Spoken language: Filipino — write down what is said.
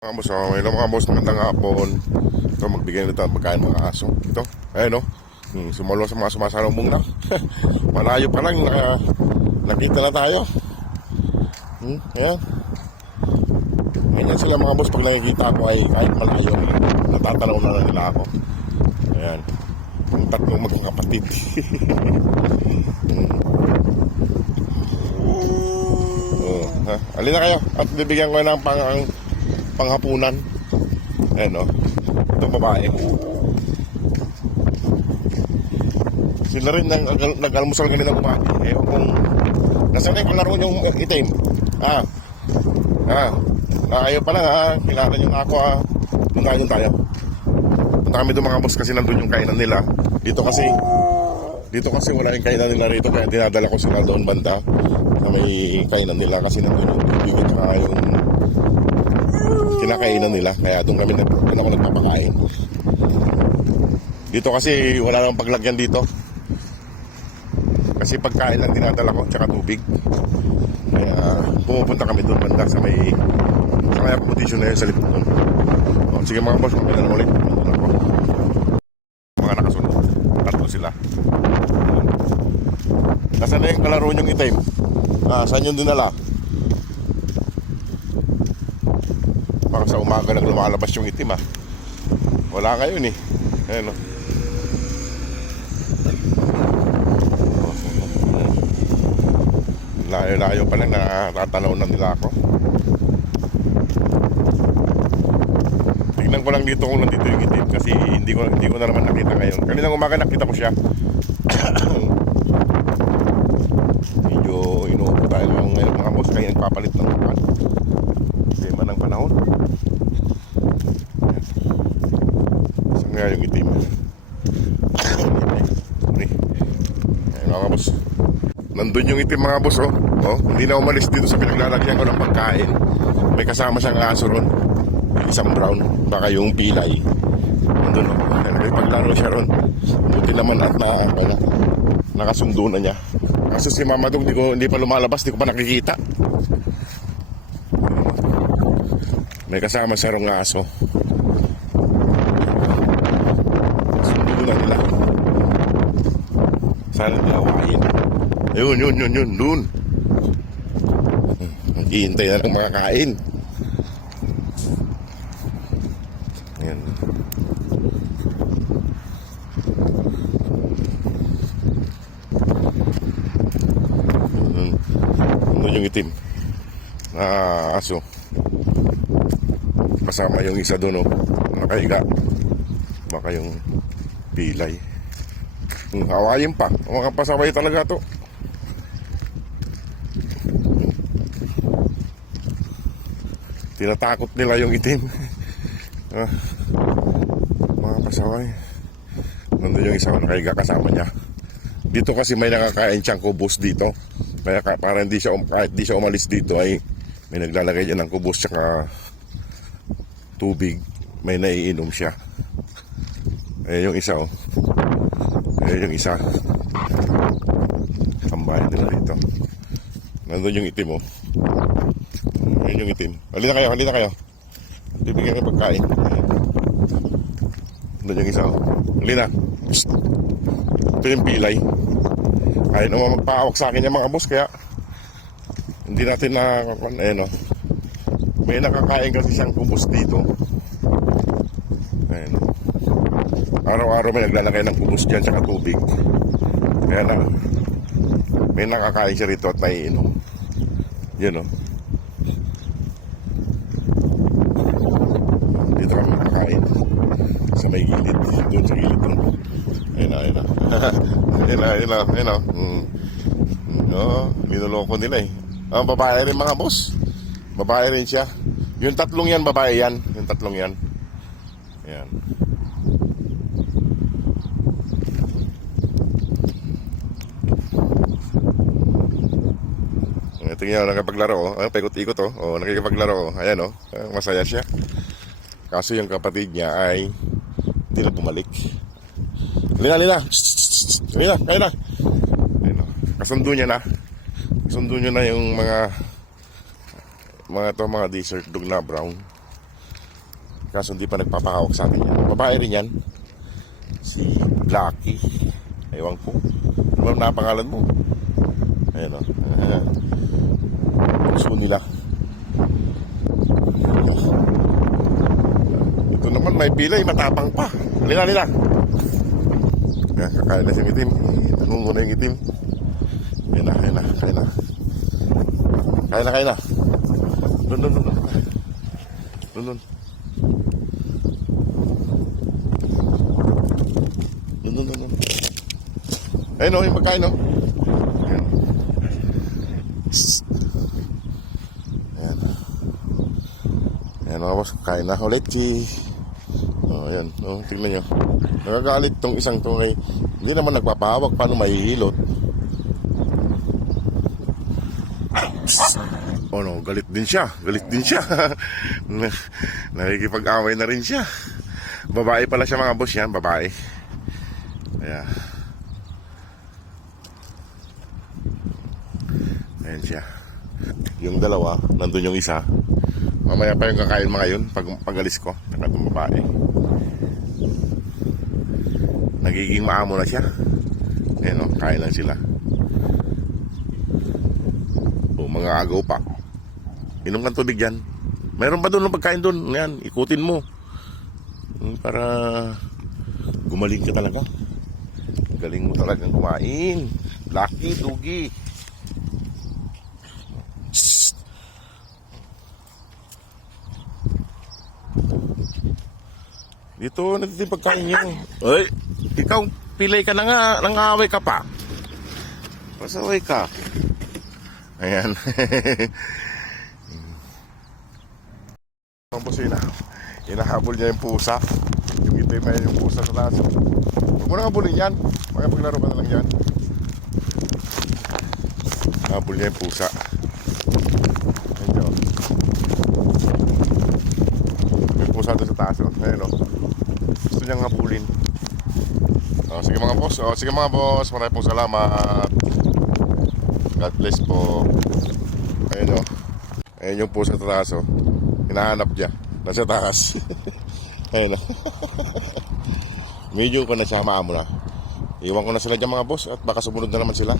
Mga boss, may mga boss, magandang hapon. Ito, magbigay na tayo pagkain mga aso. Ito, ayun o. Sumalo sa mga sumasalubong na. Malayo pa lang, nakita na tayo. Ayan. Ganyan sila mga boss, pag nakikita ko ay kahit malayo, natatanaw na nila ako. Ayan. Yung tatlong magkakapatid. Alin na kayo at bibigyan ko ng panghapunan. Ayan o. Itong babae. Sila rin nag-almusal kami ng umaga. Ewan kung nasaan na yung kalaro yung itim. Ayaw pala ha. Kilala nyo na ako ha. Punta tayo. Punta kami doon mga boss kasi nandun yung kainan nila. Dito kasi wala yung kainan nila rito. Kaya dinadala ko sila doon banda na may kainan nila kasi nandun yung bibigit na yung kinakainan nila, kaya doon kami ako nagpapakain. Dito kasi wala nang paglagyan dito. Kasi pagkain lang dinadala ko, tsaka tubig. Kaya pumupunta kami doon banda sa may competition na yun sa likod doon. Sige mga boss, mamaya na ulit. Mga nakasunod. Tatlo sila. Nasaan na yung kalaro niyong itim? Saan yung dinala? Baka sa umaga lang lumalabas yung itim Wala ngayon Ayan o. Layo-layo pa lang, natatanaw na nila ako. Tignan ko lang dito kung nandito yung itim kasi hindi ko na naman nakita ngayon. Kaninang umaga nakita ko siya. Medyo inuupo tayo ngayon mga boss, kaya nagpapalit ng upan. Tema ng panahon. Saan nga yung itim? Ayan mga boss. Nandun yung itim mga boss hindi na umalis dito sa pinaglalagyan ko ng pagkain. May kasama siyang aso ron. Isang brown. Baka yung pilay. Nandun may paglaro siya ron. Buti naman at nakasundo na niya. Kaso si Mama Dog hindi pa lumalabas. Di ko pa nakikita. May kasama siya rong aso. Sundo na nila. Sana nilawain. Yun, dun. Hihintay na ng mga kain. Ayan. Ano yung itim na aso? Kasama yung isa doon nakahiga. Baka yung pilay. Hawayin pa. Mga pasaway talaga to. Tinatakot nila yung itim. Mga pasaway. Nandun yung isa nakahiga kasama niya. Dito kasi may nakakain siyang kubos dito. Kaya para kahit di siya umalis dito ay may naglalagay dyan ng kubos tsaka tubig, may naiinom siya. Ayan yung isa Ayan yung isa. Tambayan nila rito. Nandun yung itim Ayan yung itim. Halina kayo. Bibigyan kayo pagkain. Nandun yung isa Halina. Ito yung pilay. Ayaw naman magpahawak sa akin yung mga boss, kaya hindi natin ayan may nakakain kasi siyang kubos dito. Ayan. Araw-araw may naglalagay ng kubos dyan sa tubig. Kaya may nakakain siya rito at naiinom. Yan Dito kami nakakain. Sa may gilid. Doon sa gilid doon. Ayun na. Niloloko nila babae rin mga boss. Babae rin siya. Yung tatlong yan, babae yan. Ayan. Tingnan nyo, nakapaglaro paikot-ikot nakikipaglaro Ayan masaya siya. Kaso yung kapatid niya ay hindi na bumalik. Halina. Ayun na. Kasundo niya na yung mga desert dog na brown. Kaso hindi pa nagpapahawak sa akin yan. Babae rin yan. Si Lucky. Ewan ko. Ano ba napangalan mo? Ayan o. Gusto nila. Ito naman may pilay, matapang pa. Halina, halina. Ayan, kakain na siyang itim. Nangungo na yung itim. Ayan na, ayan na, ayan na. Kain na, kain na. Doon, doon, doon. Doon, doon. Doon, doon, doon. Ayun o, yung pagkain o. Ayan. Psst. Ayan. Ayan mga boss, kain na ulit si... O, ayan. O, tingnan nyo. Nagagalit tong isang to kay... Hindi naman nagpapahawak, paano mahihilot? Psst. Oh no, galit din siya. Galit din siya. Nakikipag-away na rin siya. Babae pala siya mga boss yan, babae. Ayan. Ayan siya. Yung dalawa, nandun yung isa. Mamaya pa yung kakain mga yun pag-alis ko. Nakatong babae. Nagiging maamo na siya. Ayan o, kain lang sila. O, mga agaw pa. Inom kang tubig yan. Mayroon pa doon ng pagkain doon. Yan, ikutin mo. Para gumaling ka talaga. Galing mo talagang kumain. Lucky, Dugi. Psst. Dito, nandito yung pagkain niyo. Ay, ikaw, pilay ka na nga. Nangaway ka pa. Pasaway ka. Ayan. Ang boss, inahabol niya yung pusa. Yung itim na yung pusa sa taas. Huwag mo na habulin yan. Paglaro ka na lang yan. Habol niya yung pusa. Ayun. Yung pusa doon sa taas. Ayun o. Gusto niyang habulin. Sige mga boss. Sige mga boss. Maraming pong salamat. God bless po. Ayun o. Ayun yung pusa sa taas o. Hinahanap niya. Nasa taas. Ayun o. Medyo ko na siya maamo na. Iwan ko na sila dyan mga boss. At baka sumunod na naman sila.